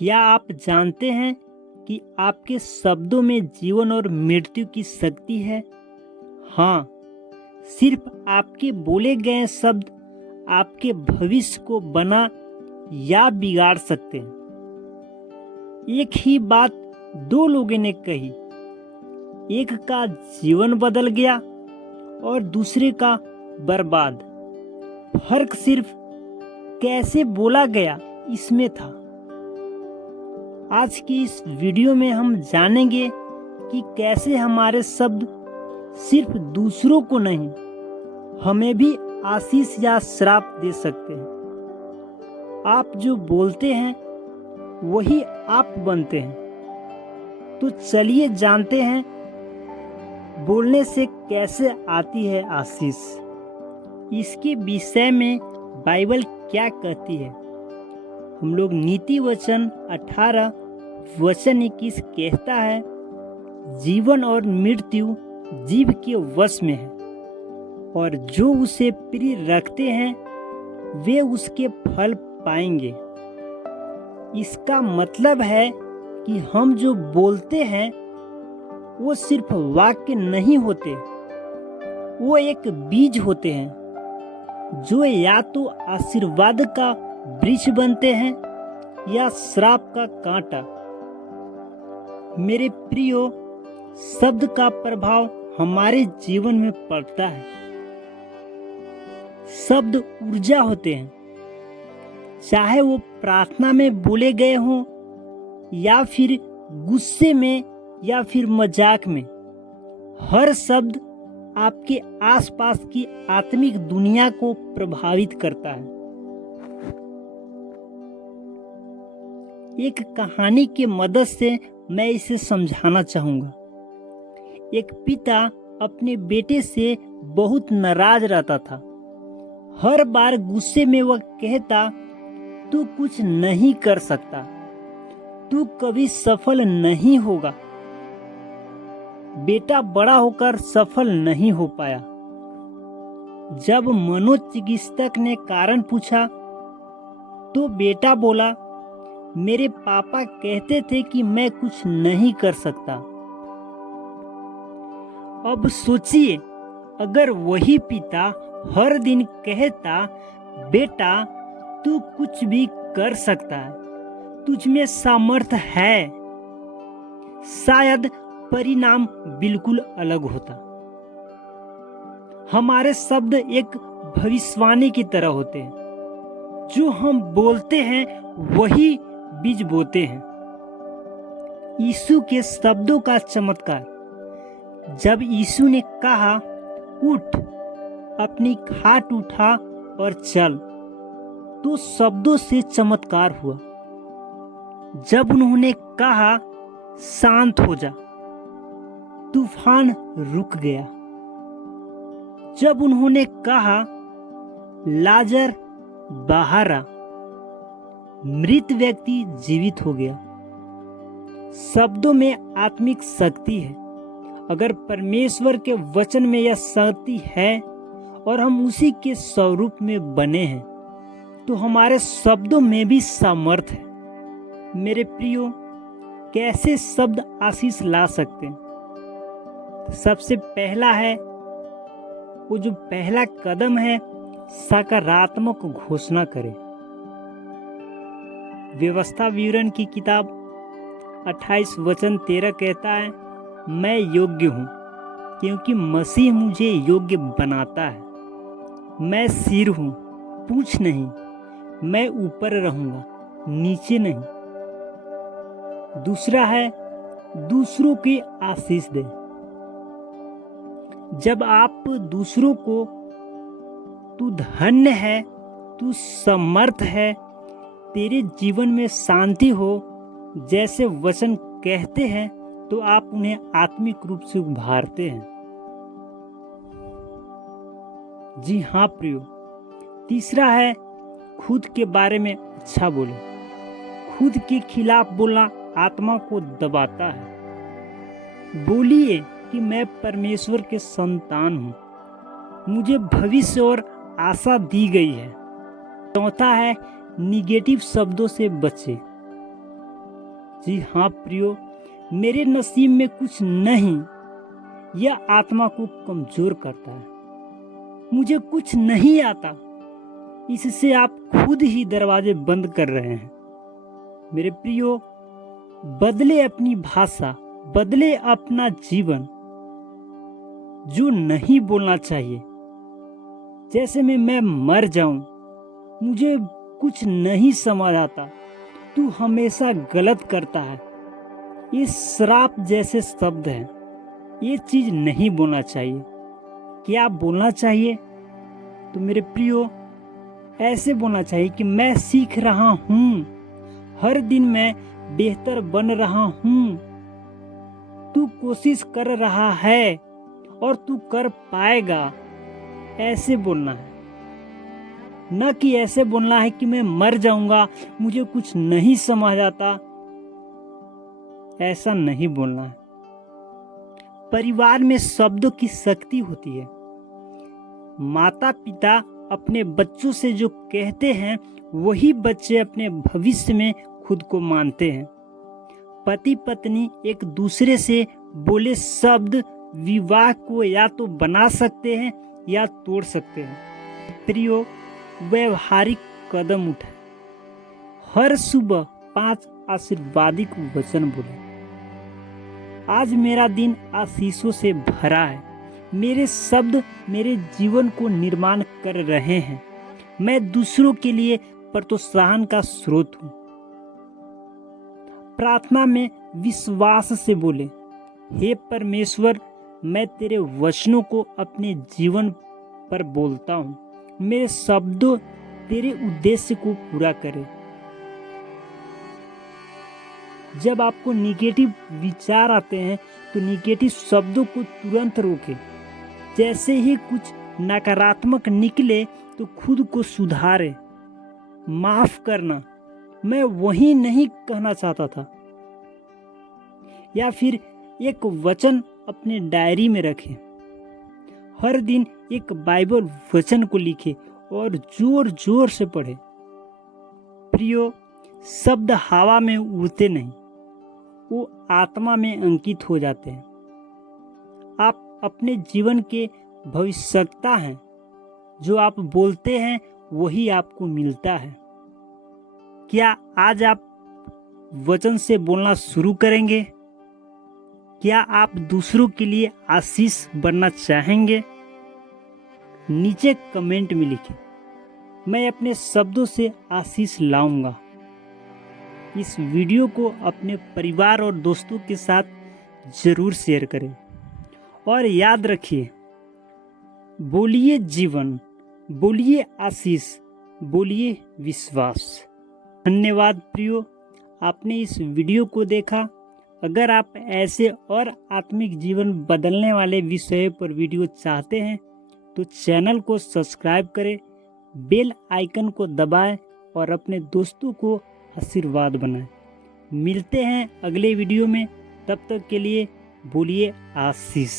क्या आप जानते हैं कि आपके शब्दों में जीवन और मृत्यु की शक्ति है? हाँ, सिर्फ आपके बोले गए शब्द आपके भविष्य को बना या बिगाड़ सकते हैं। एक ही बात दो लोगों ने कही, एक का जीवन बदल गया और दूसरे का बर्बाद। फर्क सिर्फ कैसे बोला गया इसमें था। आज की इस वीडियो में हम जानेंगे कि कैसे हमारे शब्द सिर्फ दूसरों को नहीं, हमें भी आशीष या श्राप दे सकते हैं। आप जो बोलते हैं वही आप बनते हैं। तो चलिए जानते हैं बोलने से कैसे आती है आशीष। इसके विषय में बाइबल क्या कहती है। हम लोग नीति वचन 18 वचन 21 कहता है, जीवन और मृत्यु जीभ के वश में है और जो उसे प्रिय रखते हैं वे उसके फल पाएंगे। इसका मतलब है कि हम जो बोलते हैं वो सिर्फ वाक्य नहीं होते, वो एक बीज होते हैं जो या तो आशीर्वाद का वृक्ष बनते हैं या श्राप का कांटा। मेरे प्रियो, शब्द का प्रभाव हमारे जीवन में पड़ता है। शब्द ऊर्जा होते हैं, चाहे वो प्रार्थना में बोले गए हों या फिर गुस्से में या फिर मजाक में। हर शब्द आपके आसपास की आत्मिक दुनिया को प्रभावित करता है। एक कहानी के मदद से मैं इसे समझाना चाहूँगा। एक पिता अपने बेटे से बहुत नाराज रहता था। हर बार गुस्से में वह कहता, तू कुछ नहीं कर सकता, तू कभी सफल नहीं होगा। बेटा बड़ा होकर सफल नहीं हो पाया। जब मनोचिकित्सक ने कारण पूछा तो बेटा बोला, मेरे पापा कहते थे कि मैं कुछ नहीं कर सकता। अब सोचिए, अगर वही पिता हर दिन कहता, बेटा तू कुछ भी कर सकता है, तुझ में सामर्थ्य है, शायद परिणाम बिल्कुल अलग होता। हमारे शब्द एक भविष्यवाणी की तरह होते हैं। जो हम बोलते हैं वही बीज बोते हैं। यीशु के शब्दों का चमत्कार। जब यीशु ने कहा, उठ, अपनी खाट उठा और चल, तो शब्दों से चमत्कार हुआ। जब उन्होंने कहा, शांत हो जा, तूफान रुक गया। जब उन्होंने कहा, लाजर बाहर आ, मृत व्यक्ति जीवित हो गया। शब्दों में आत्मिक शक्ति है। अगर परमेश्वर के वचन में यह शक्ति है और हम उसी के स्वरूप में बने हैं तो हमारे शब्दों में भी सामर्थ्य है। मेरे प्रियो, कैसे शब्द आशीष ला सकते हैं? सबसे पहला है, वो जो पहला कदम है, सकारात्मक घोषणा करें। व्यवस्था विवरण की किताब 28 वचन 13 कहता है, मैं योग्य हूँ क्योंकि मसीह मुझे योग्य बनाता है। मैं सिर हूँ, पूँछ नहीं, मैं ऊपर रहूँगा, नीचे नहीं। दूसरा है, दूसरों की आशीष दें। जब आप दूसरों को तू धन्य है, तू समर्थ है, तेरे जीवन में शांति हो जैसे वचन कहते हैं, तो आप उन्हें आत्मिक रूप से उभारते हैं। जी हाँ प्रियो। तीसरा है, खुद के बारे में अच्छा बोले। खुद के खिलाफ बोलना आत्मा को दबाता है। बोलिए कि मैं परमेश्वर के संतान हूँ, मुझे भविष्य और आशा दी गई है। चौथा है, निगेटिव शब्दों से बचे। जी हाँ प्रियो, मेरे नसीब में कुछ नहीं, यह आत्मा को कमजोर करता है। मुझे कुछ नहीं आता, इससे आप खुद ही दरवाजे बंद कर रहे हैं। मेरे प्रियो, बदले अपनी भाषा, बदले अपना जीवन। जो नहीं बोलना चाहिए, जैसे मैं मर जाऊं, मुझे कुछ नहीं समझ आता, तू हमेशा गलत करता है, ये श्राप जैसे शब्द हैं। ये चीज नहीं बोलना चाहिए। क्या बोलना चाहिए? तो मेरे प्रियो, ऐसे बोलना चाहिए कि मैं सीख रहा हूँ, हर दिन मैं बेहतर बन रहा हूँ, तू कोशिश कर रहा है और तू कर पाएगा। ऐसे बोलना है, न कि ऐसे बोलना है कि मैं मर जाऊंगा, मुझे कुछ नहीं समझ आता। ऐसा नहीं बोलना है। परिवार में शब्दों की शक्ति होती है। माता पिता अपने बच्चों से जो कहते हैं, वही बच्चे अपने भविष्य में खुद को मानते हैं। पति पत्नी एक दूसरे से बोले शब्द विवाह को या तो बना सकते हैं या तोड़ सकते हैं। प्रियो, व्यवहारिक कदम उठाएं। हर सुबह 5 आशीर्वादिक वचन बोलें। आज मेरा दिन आशीषों से भरा है। मेरे शब्द मेरे जीवन को निर्माण कर रहे हैं। मैं दूसरों के लिए प्रोत्साहन का स्रोत हूँ। प्रार्थना में विश्वास से बोले, हे परमेश्वर, मैं तेरे वचनों को अपने जीवन पर बोलता हूँ। मेरे शब्दों तेरे उद्देश्य को पूरा करें। जब आपको निगेटिव विचार आते हैं तो निगेटिव शब्दों को तुरंत रोकें। जैसे ही कुछ नकारात्मक निकले तो खुद को सुधारें। माफ करना, मैं वही नहीं कहना चाहता था। या फिर एक वचन अपने डायरी में रखें। हर दिन एक बाइबल वचन को लिखें और जोर जोर से पढ़ें। प्रियो, शब्द हवा में उड़ते नहीं, वो आत्मा में अंकित हो जाते हैं। आप अपने जीवन के भविष्यवक्ता हैं। जो आप बोलते हैं वही आपको मिलता है। क्या आज आप वचन से बोलना शुरू करेंगे? क्या आप दूसरों के लिए आशीष बनना चाहेंगे? नीचे कमेंट में लिखें, मैं अपने शब्दों से आशीष लाऊंगा। इस वीडियो को अपने परिवार और दोस्तों के साथ जरूर शेयर करें और याद रखिए, बोलिए जीवन, बोलिए आशीष, बोलिए विश्वास। धन्यवाद प्रियो, आपने इस वीडियो को देखा। अगर आप ऐसे और आत्मिक जीवन बदलने वाले विषयों पर वीडियो चाहते हैं तो चैनल को सब्सक्राइब करें, बेल आइकन को दबाएं और अपने दोस्तों को आशीर्वाद बनाएं। मिलते हैं अगले वीडियो में, तब तक के लिए बोलिए आशीष।